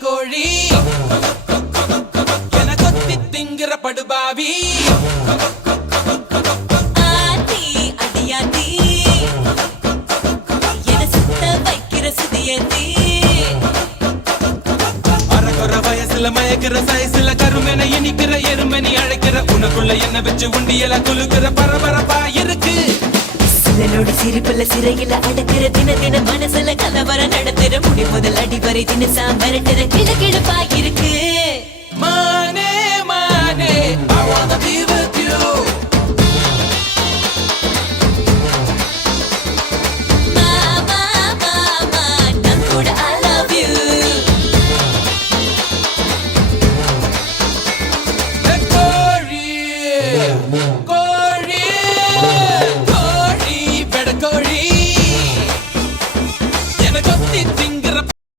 கோழி என கொத்தி திங்கிற படுபாவி ஆத்தி அடியாத்தி என சுத்த வைக்கிற சுதியத்தி அரகுற வயசுல மயக்கிற சைஸ்ல கருமென இனிக்கிற எருமனி அழைக்கிற உனக்குள்ள என்ன வச்சு உண்டியல குலுக்கிற பரபரப்பா இருக்கு சிலனோட சிரிப்புல சிறையில அடக்கிற தின தின மனசுல கலவரம் நடத்துற முடி முதல் அடி வரை தினசா மிரட்டுற கிழக்கிழப்பா இருக்கு